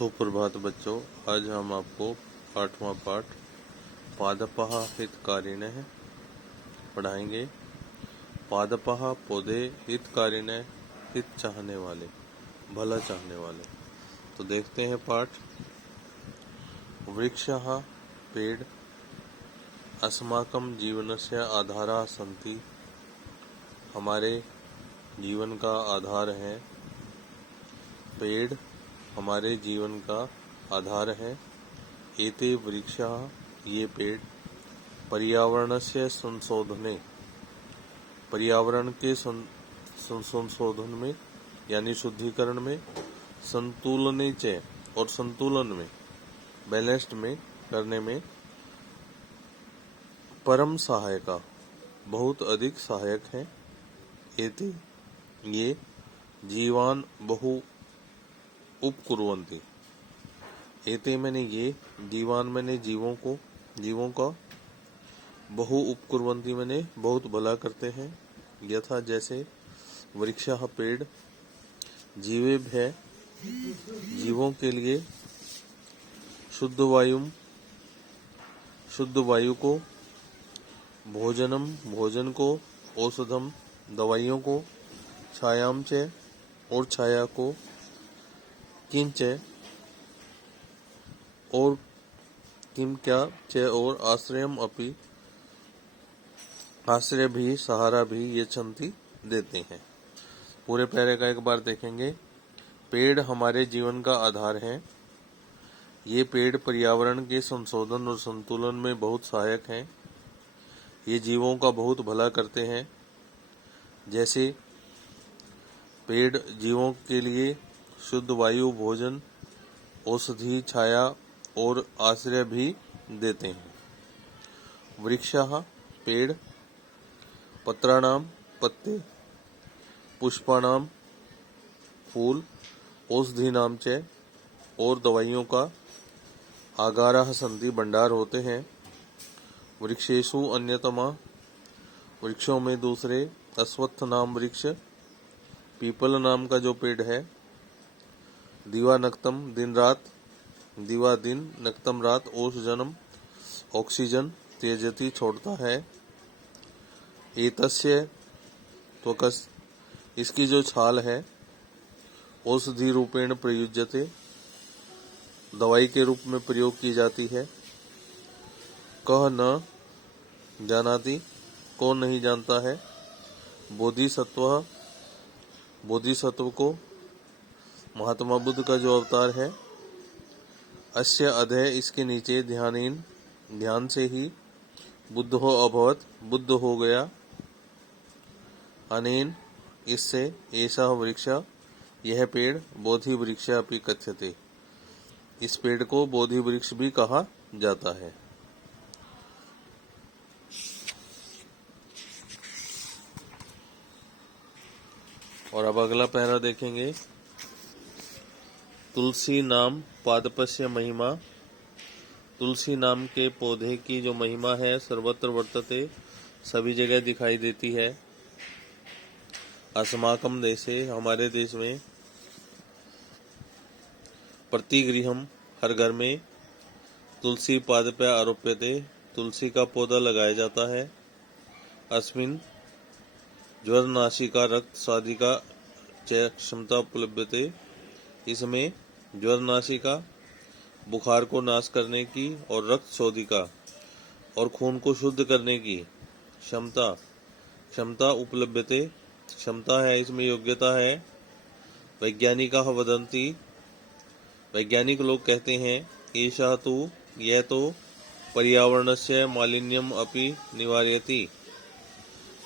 सुप्रभात बच्चों, आज हम आपको 8वां पाठ पादपः हितकारिणः पढ़ाएंगे। पादपः पौधे, हितकारिणः हित चाहने वाले, भला चाहने वाले। तो देखते हैं पाठ। वृक्षः पेड़ अस्माकं जीवनस्य आधारः सन्ति, हमारे जीवन का आधार है। पेड़ हमारे जीवन का आधार है। एते वृक्षः, ये पेड़ पर्यावरणस्य संशोधने, पर्यावरण के संशोधन में यानी शुद्धिकरण में, संतुलने च और संतुलन में, बैलेंस्ड में करने में परम सहायका, बहुत अधिक सहायक है। एते ये जीवान बहु उपकुर्वन्ति, एते मैंने ये, जीवान मैंने जीवों को, जीवों का, बहु उपकुर्वन्ति मैंने बहुत भला करते हैं। यथा जैसे वृक्षः पेड़, जीवेभ्यः जीवों के लिए, शुद्ध वायु को, भोजनम भोजन को, औषधम दवाइयों को, छायाम च और छाया को, किंच और किम क्या च और आश्रयम अपि, आश्रय भी, सहारा भी, ये छंती देते हैं। पूरे पैरे का एक बार देखेंगे। पेड़ हमारे जीवन का आधार है। ये पेड़ पर्यावरण के संशोधन और संतुलन में बहुत सहायक हैं। ये जीवों का बहुत भला करते हैं। जैसे पेड़ जीवों के लिए शुद्ध वायु, भोजन, औषधि, छाया और आश्रय भी देते हैं। वृक्षः पेड़, पत्राणाम पत्ते, पुष्पाणाम फूल, औषधीनाम च और दवाइयों का, आगारः सन्ति भंडार होते हैं। वृक्षेषु अन्यतमा, वृक्षों में दूसरे, अश्वत्थ नाम वृक्ष, पीपल नाम का जो पेड़ है। दिवानक्तम दिन रात, दिवा दिन, नक्तम रात, ओषजनम ऑक्सीजन, त्यजति छोड़ता है। एतस्य त्वकस्, इसकी जो छाल है, औषधि रूपेण प्रयुज्यते, दवाई के रूप में प्रयोग की जाती है। कह न जानाति, कौन नहीं जानता है। बोधिसत्व, बोधिसत्व को, महात्मा बुद्ध का जो अवतार है। अस्य अधः, इसके नीचे, ध्यानेन, ध्यान से ही, बुद्धो अभवत, बुद्ध हो गया। अनेन, इससे, एषः वृक्ष, यह पेड़, बोधि वृक्ष अपि कथ्यते, इस पेड़ को बोधि वृक्ष भी कहा जाता है। और अब अगला पैरा देखेंगे। तुलसी नाम पादपस्य महिमा, तुलसी नाम के पौधे की जो महिमा है, सर्वत्र वर्तते, सभी जगह दिखाई देती है। अस्माकं देशे, हमारे देश में, प्रतिगृहम, हर घर में, तुलसी पादप आरोप्यते, तुलसी का पौधा लगाया जाता है। अस्मिन् ज्वरनाशिका रक्त साधिका च क्षमता उपलब्धते, इसमें ज्वरनाशिका, बुखार को नाश करने की, और रक्त शोधिका और खून को शुद्ध करने की क्षमता उपलब्धते, क्षमता है, इसमें योग्यता है। वैज्ञानिकाः वदन्ति, वैज्ञानिक लोग कहते हैं, एषः तु, यह तो, पर्यावरणस्य मालिन्यम अपि निवारयति,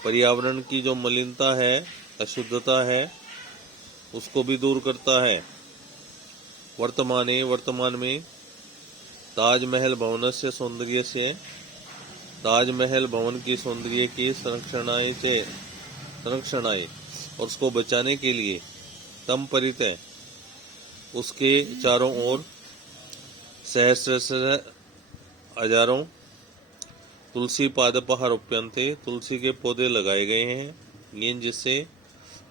पर्यावरण की जो मलिनता है, अशुद्धता है, उसको भी दूर करता है। वर्तमान में, ताजमहल भवनस्य सौंदर्यस्य, ताजमहल भवन की सौंदर्य की संरक्षणाय और उसको बचाने के लिए, तम परितः, उसके चारों ओर, सहस्रशः हजारों, तुलसी पादपः रोप्यन्ते, तुलसी के पौधे लगाए गए हैं। ये जिससे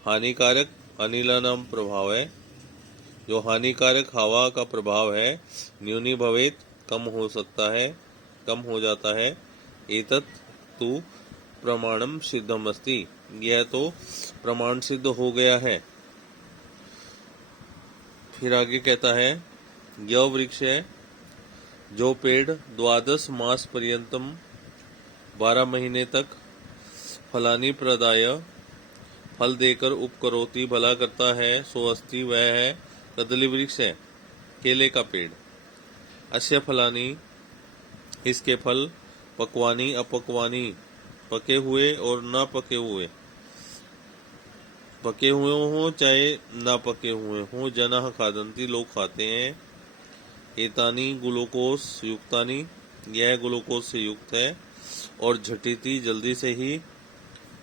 हानिकारक अनिलानाम प्रभाव है, जो हानिकारक हवा का प्रभाव है न्यूनी भवेत, कम हो सकता है, कम हो जाता है। एतत् तु प्रमाणम सिद्धम अस्ति, यह तो प्रमाण सिद्ध हो गया है। फिर आगे कहता है यह वृक्ष है, जो पेड़ 12 मास पर्यंतम 12 महीने तक फलानी प्रदाय, फल देकर उपकरोति, भला करता है, सो अस्ति, वह है कदली वृक्ष है, केले का पेड़। अस्य फलानी, इसके फल, पक्वानी अपक्वानी, पके हुए और न पके हुए, पके हुए हों चाहे ना पके हुए हों, जनः खादंती, लोग खाते हैं। एतानी ग्लूकोस युक्तानी, यह ग्लूकोज से युक्त है। और झटिति, जल्दी से ही।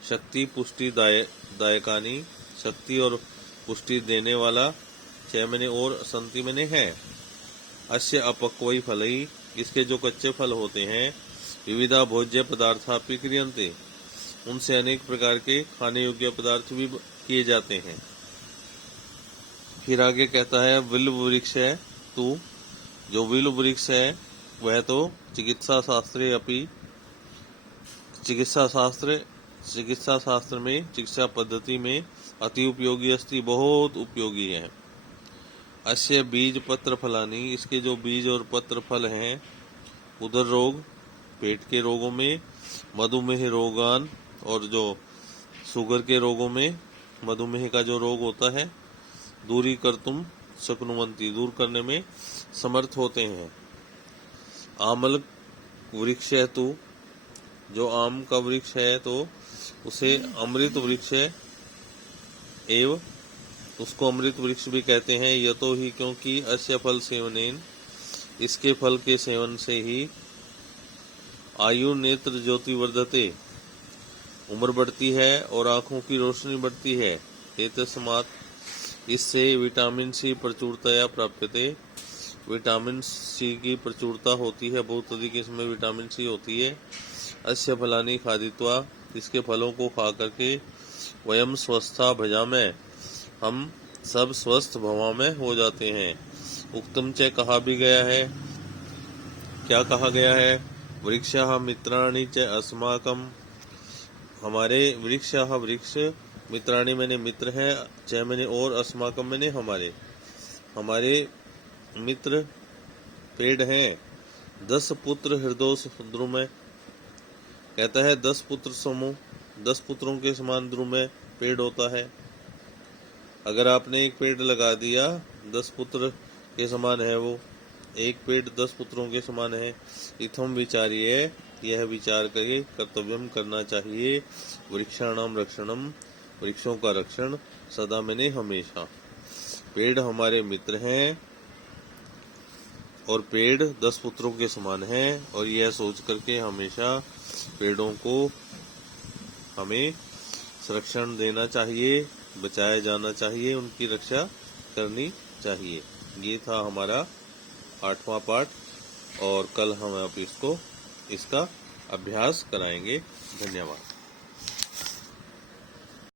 शक्ति पुष्टि दायकानी, शक्ति और पुष्टि देने वाला। छह महीने और संति महीने है। अस्य अपक्वई फलई, इसके जो कच्चे फल होते हैं, विविधा भोज्य पदार्थापि क्रियन्ते, उनसे अनेक प्रकार के खाने योग्य पदार्थ भी किए जाते हैं। फिर आगे कहता है विल्व वृक्ष है तू, जो विल्व वृक्ष है वह तो चिकित्सा शास्त्रे अपि, चिकित्सा शास्त्र में, चिकित्सा पद्धति में अति उपयोगी अस्ति, बहुत उपयोगी है। अस्य बीज पत्र फलानी, इसके जो बीज और पत्र फल हैं, उदर रोग, पेट के रोगों में, मधुमेह रोगान, और जो शुगर के रोगों में, मधुमेह का जो रोग होता है, दूरी कर तुम शक्नुवंती, दूर करने में समर्थ होते हैं। आमल वृक्ष है तू, जो आम का वृक्ष है तो उसे अमृत वृक्ष है, एवं उसको अमृत वृक्ष भी कहते हैं। यतो ही, क्योंकि अस्य फल सेवनेन, इसके फल के सेवन से ही, आयु नेत्र ज्योति वर्धते, उम्र बढ़ती है और आंखों की रोशनी बढ़ती है। एतस्मात्, इससे विटामिन सी प्रचुरतया प्राप्यते, विटामिन सी की प्रचुरता होती है, बहुत अधिक इसमें विटामिन सी होती है। अस्य फलानि खादित्वा, इसके फलों को खा करके, वयम स्वस्था भजामः, हम सब स्वस्थ भवामय हो जाते हैं। उक्तम च, कहा भी गया है। क्या कहा गया है? वृक्षाः मित्राणि च अस्माकं, हमारे वृक्षाः वृक्ष, मित्राणि मैंने मित्र हैं, च मैंने और, अस्माकं मैंने हमारे, हमारे मित्र पेड़ हैं। 10 पुत्र हृदोष द्रुमय, कहता है 10 पुत्र समूह, 10 पुत्रों के समान द्रुमय पेड़ होता है। अगर आपने एक पेड़ लगा दिया, 10 पुत्र के समान है वो, एक पेड़ 10 पुत्रों के समान है। इथम विचार्य, यह विचार करके कर्तव्यम करना चाहिए। वृक्षाणाम रक्षणम, वृक्षों का रक्षण, सदा मैंने हमेशा। पेड़ हमारे मित्र हैं और पेड़ 10 पुत्रों के समान है, और यह सोच करके हमेशा पेड़ों को हमें संरक्षण देना चाहिए, बचाया जाना चाहिए, उनकी रक्षा करनी चाहिए। ये था हमारा 8वां पाठ, और कल हम आप इसका अभ्यास कराएंगे। धन्यवाद।